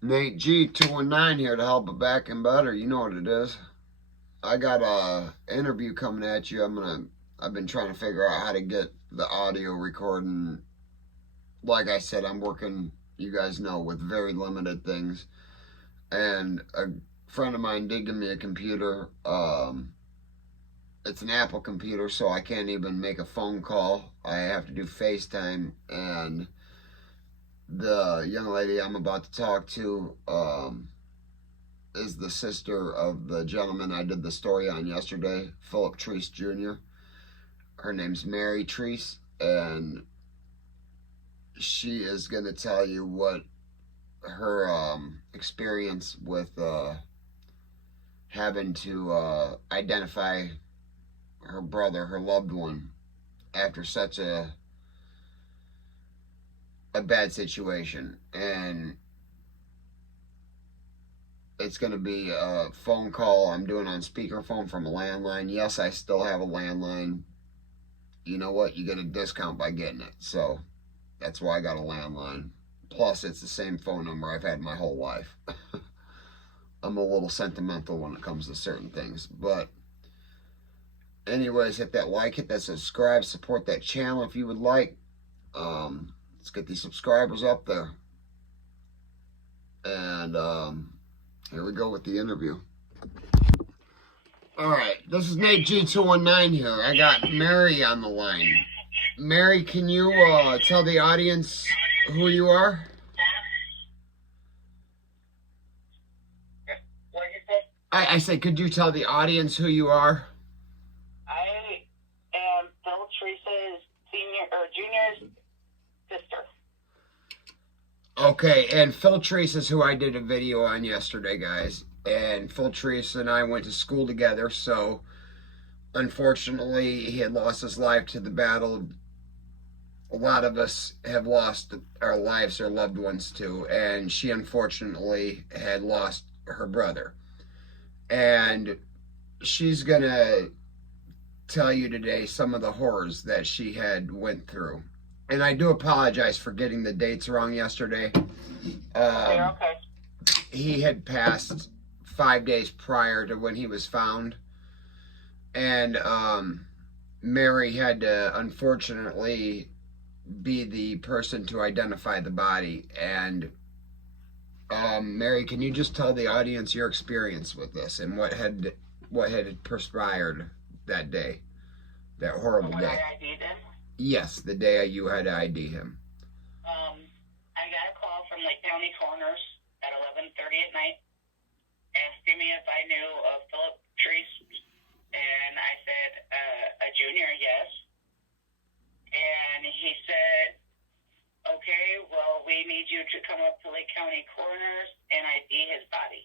Nate G 219 here to help it back and better. You know what it is. I got a interview coming at you. I've been trying to figure out how to get the audio recording. Like I said, I'm working, you guys know, with very limited things. And a friend of mine did give me a computer. It's an Apple computer, so I can't even make a phone call. I have to do FaceTime, and the young lady I'm about to talk to is the sister of the gentleman I did the story on yesterday, Philip Treece Jr. Her name's Mary Treece, and she is going to tell you what her experience with having to identify her brother, her loved one, after such a bad situation. And it's going to be a phone call I'm doing on speakerphone from a landline. Yes, I still have a landline. You know what? You get a discount by getting it. So that's why I got a landline. Plus, it's the same phone number I've had my whole life. I'm a little sentimental when it comes to certain things. But anyways, hit that like, hit that subscribe, support that channel if you would like. Let's get these subscribers up there. And here we go with the interview. Alright, this is Nate G219 here. I got Mary on the line. Mary, can you tell the audience who you are? What did you say? I said, could you tell the audience who you are? I am Phil Treece's junior's sister. Okay, and Phil Treece is who I did a video on yesterday, guys. And Phil Treece and I went to school together, so unfortunately he had lost his life to the battle. A lot of us have lost our lives, our loved ones too, and she unfortunately had lost her brother. And she's gonna tell you today some of the horrors that she had went through. And I do apologize for getting the dates wrong yesterday. Okay. He had passed 5 days prior to when he was found. And Mary had to, unfortunately, be the person to identify the body. And Mary, can you just tell the audience your experience with this and what had perspired that day, that horrible day? I ID'd him? Yes, the day you had to ID him. I got a call from Lake County Coroners at 11:30 at night, asking me if I knew of Philip Treece, and I said, a junior, yes. And he said, okay, well, we need you to come up to Lake County Coroners and ID his body.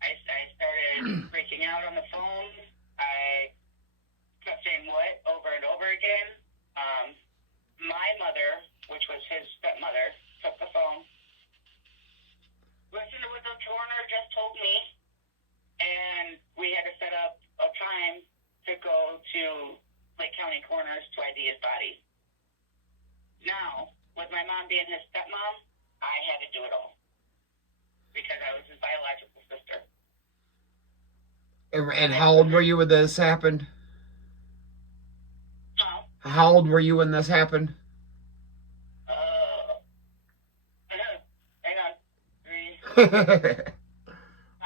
I started freaking out on the phone. I kept saying what over and over again. My mother, which was his stepmother, took the phone. Listen to what the coroner just told me, and we had to set up a time to go to Lake County Coroners to ID his body. Now, with my mom being his stepmom, I had to do it all because I was his biological sister. And how old were you when this happened? Huh? How old were you when this happened? Hang on.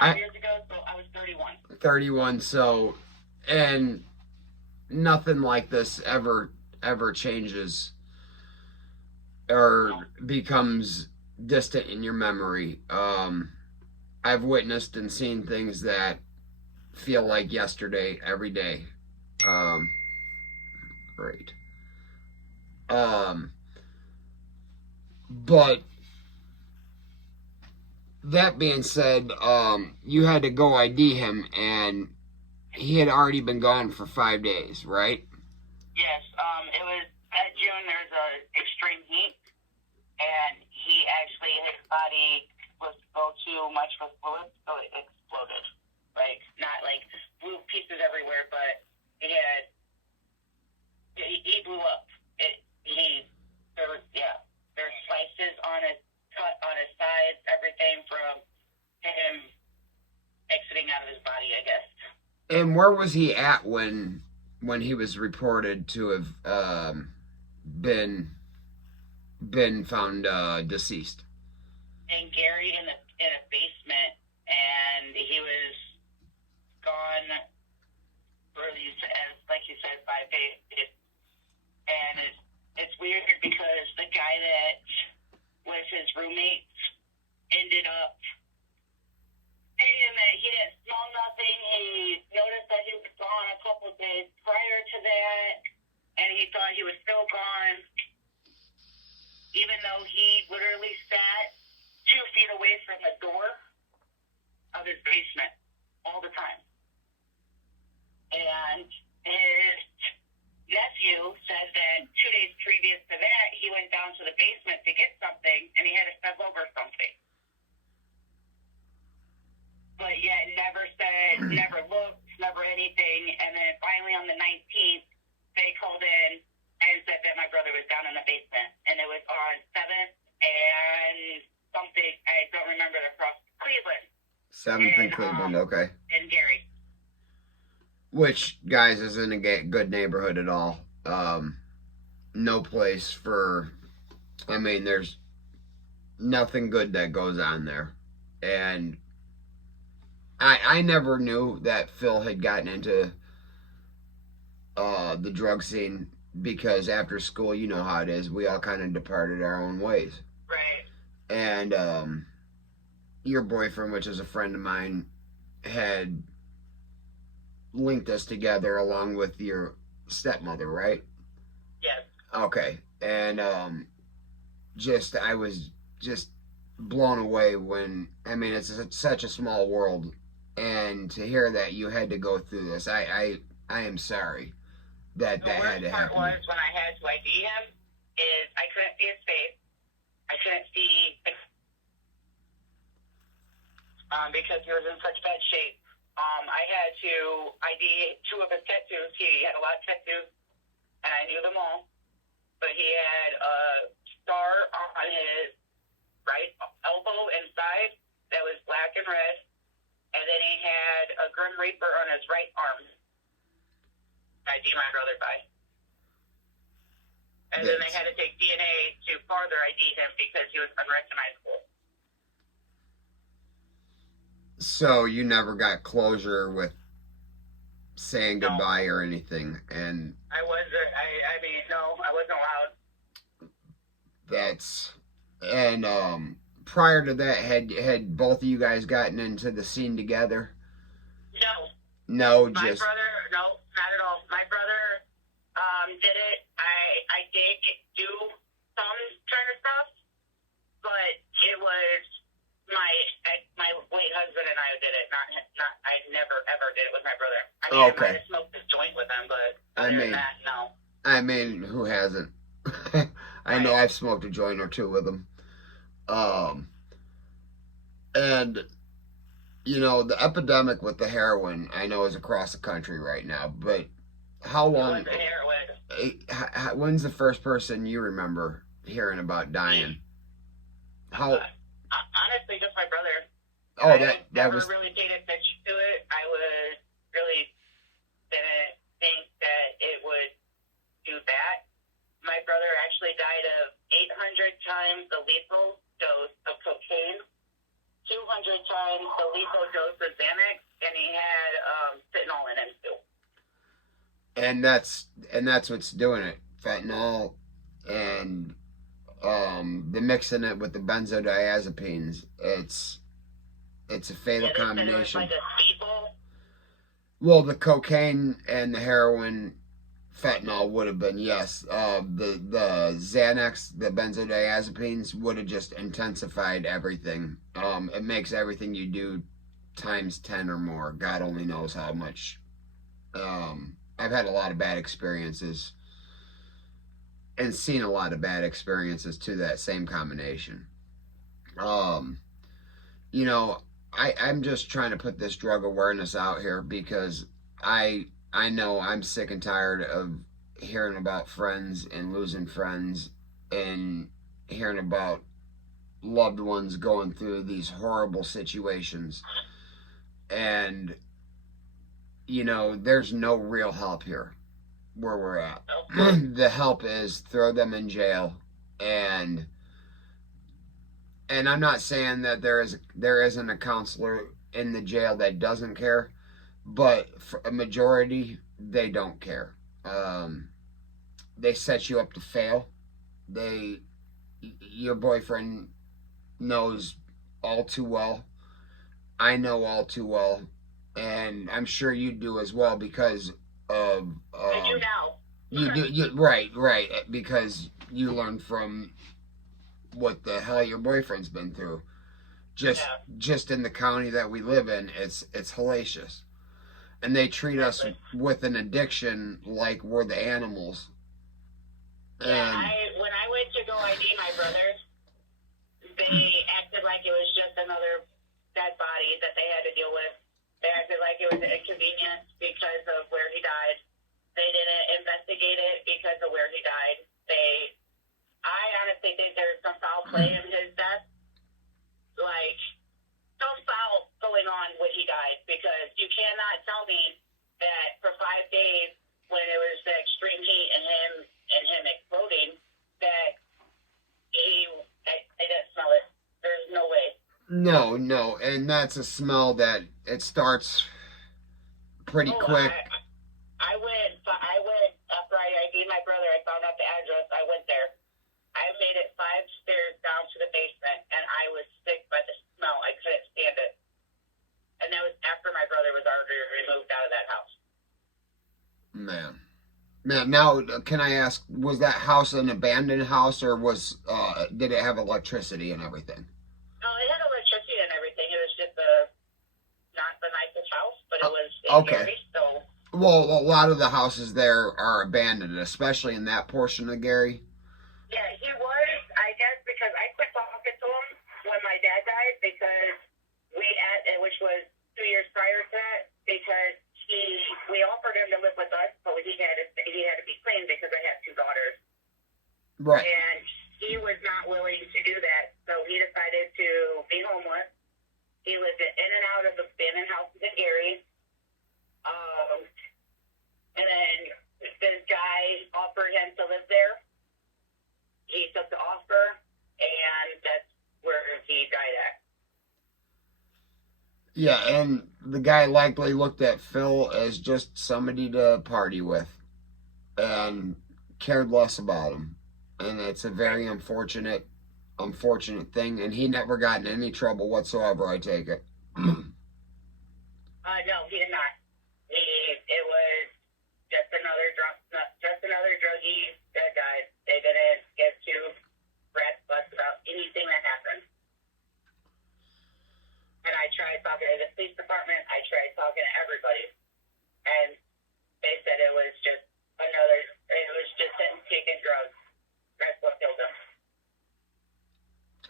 5 years ago, so I was 31. 31, so, and nothing like this ever changes or becomes distant in your memory. I've witnessed and seen things that feel like yesterday every day. Great. But that being said, you had to go ID him, and he had already been gone for 5 days, right? Yes, it was that June. There's extreme heat, and his body was go too much with fluid, so it exploded. Like, not like blew pieces everywhere, but he blew up. Yeah. And where was he at when he was reported to have been found deceased? And Gary in a basement, and he was gone for these, as like you said, 5 days. And it's weird because the guy that was his roommate ended up saying that he didn't smell nothing. He noticed that he was gone a couple of days prior to that, and he thought he was still gone, even though he literally sat 2 feet away from the door of his basement all the time. And his nephew said that 2 days previous to that, he went down to the basement to get something, and he had to step over something. But yet never said, never looked, never anything. And then finally on the 19th, they called in and said that my brother was down in the basement. And it was on 7th and something, I don't remember, across Cleveland. 7th and Cleveland, okay. And Gary. Which, guys, isn't a good neighborhood at all. No place for, I mean, there's nothing good that goes on there. And I never knew that Phil had gotten into the drug scene, because after school, you know how it is, we all kind of departed our own ways. Right. And your boyfriend, which is a friend of mine, had linked us together along with your stepmother, right? Yes. Okay. And I was just blown away when, I mean, it's such a small world. And to hear that you had to go through this, I am sorry that had to happen. The worst part was when I had to ID him, is I couldn't see his face. I couldn't see, because he was in such bad shape. I had to ID 2 of his tattoos. He had a lot of tattoos, and I knew them all. But he had a star on his right elbow and side that was black and red. And then he had a Grim Reaper on his right arm. ID my brother by. And then they had to take DNA to further ID him because he was unrecognizable. So you never got closure with saying goodbye or anything, and I wasn't. I mean, no, I wasn't allowed. Prior to that, had both of you guys gotten into the scene together? No, My brother, no, not at all. My brother did it. I did do some kind of stuff, but it was my late husband and I who did it. Not I never ever did it with my brother. I mean, I might have smoked a joint with him, but other than that, no. I mean, who hasn't? I know I've smoked a joint or two with him. And you know, the epidemic with the heroin, I know, is across the country right now, but how long? When's the first person you remember hearing about dying? How? Honestly, just my brother. Oh, I that was really paid attention to it. I was really didn't think that it would do that. My brother actually died of 800 times the lethal dose of cocaine, 200 times the lethal dose of Xanax, and he had fentanyl in him too. And that's what's doing it. Fentanyl and the mixing it with the benzodiazepines. It's a fatal combination. Like a steeple. Well, the cocaine and the heroin, fentanyl would have been, yes. The Xanax, the benzodiazepines would have just intensified everything. It makes everything you do times 10 or more. God only knows how much. I've had a lot of bad experiences and seen a lot of bad experiences to that same combination. You know, I'm just trying to put this drug awareness out here because I know I'm sick and tired of hearing about friends and losing friends and hearing about loved ones going through these horrible situations. And there's no real help here where we're at. Okay. The help is throw them in jail, and I'm not saying that there isn't a counselor in the jail that doesn't care, but for a majority they don't care. They set you up to fail. Your boyfriend knows all too well. I know all too well, and I'm sure you do as well because of I do now. right, because you learned from what the hell your boyfriend's been through. Just in the county that we live in, it's hellacious, and they treat us with an addiction like we're the animals. Yeah, when I went to go ID my brother, they acted like it was just another dead body that they had to deal with. They acted like it was an inconvenience because of where he died. They didn't investigate it because of where he died. I honestly think there's some foul play in his death. Like, some foul going on when he died, because you cannot tell me that for 5 days when it was the extreme heat and him exploding, that I didn't smell it. There's no way. No, and that's a smell that it starts pretty quick. I went after I ID'd my brother. I found out the address. I went there. I made it 5 stairs down to the basement, and I was sick by the smell. I couldn't stand it. And that was after my brother was already removed out of that house. Man, now can I ask, was that house an abandoned house, or did it have electricity and everything? No, it had electricity and everything. It was just not the nicest house, but it was okay. Gary, so. Well, a lot of the houses there are abandoned, especially in that portion of Gary. Yeah, he was, I guess, because I quit talking to him when my dad died, because which was 2 years prior to that, because we offered him to live with us, but he had to be clean because I have 2 daughters. Right. And he was not willing to do that, so he decided to be homeless. He lived in and out of the abandoned houses in Gary. And then this guy offered him to live there. He took the offer, and that's where he died at. Yeah, and the guy likely looked at Phil as just somebody to party with and cared less about him. And it's a very unfortunate thing, and he never got in any trouble whatsoever, I take it. No, he did not. It was just another druggie that died. They didn't get too rat's butts about anything that happened. And I tried talking to the police department. I tried talking to everybody, and they said it was just him taking drugs. That's what killed him.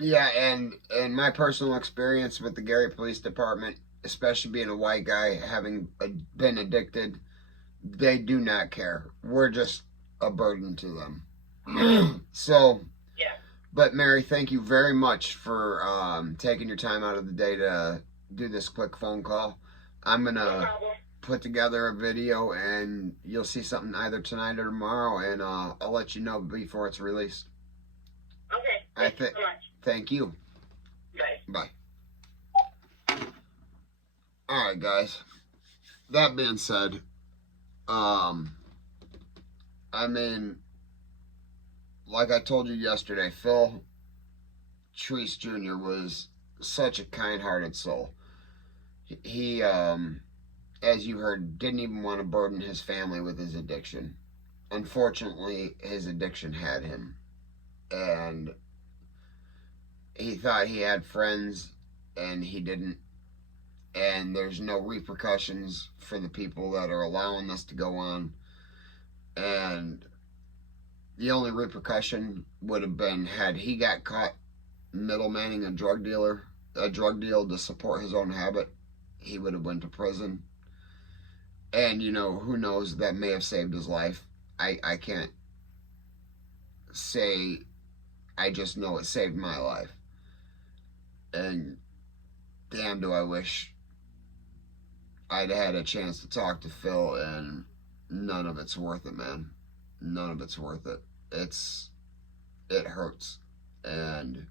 Yeah, and my personal experience with the Gary Police Department, especially being a white guy, having been addicted, they do not care. We're just a burden to them. So, yeah. But Mary, thank you very much for taking your time out of the day to do this quick phone call. I'm going to put together a video, and you'll see something either tonight or tomorrow, and I'll let you know before it's released. Okay, thank you so much. Thank you. Bye. All right, guys. That being said, I mean, like I told you yesterday, Phil Treece Jr. was such a kind-hearted soul. He, as you heard, didn't even want to burden his family with his addiction. Unfortunately, his addiction had him. And he thought he had friends, and he didn't. And there's no repercussions for the people that are allowing this to go on. And the only repercussion would have been had he got caught middlemaning a drug deal to support his own habit, he would have went to prison. And, who knows, that may have saved his life. I can't say, I just know it saved my life. And damn, do I wish I'd had a chance to talk to Phil, and none of it's worth it, man. None of it's worth it. It hurts. And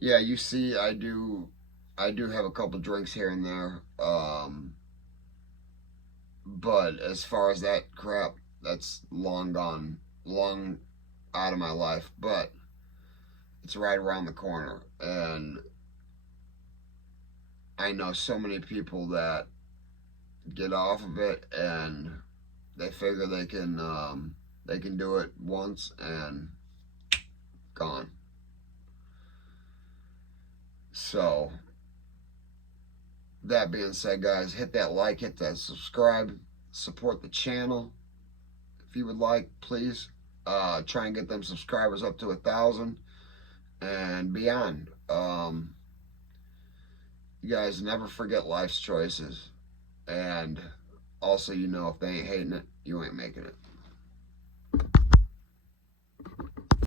yeah, you see, I do have a couple drinks here and there. But as far as that crap, that's long gone, long out of my life. But it's right around the corner, and I know so many people that get off of it, and they figure they can do it once and gone. So that being said, guys, hit that like, hit that subscribe, support the channel if you would like, please. Try and get them subscribers up to 1,000 and beyond. You guys never forget life's choices, and also, if they ain't hating it, you ain't making it.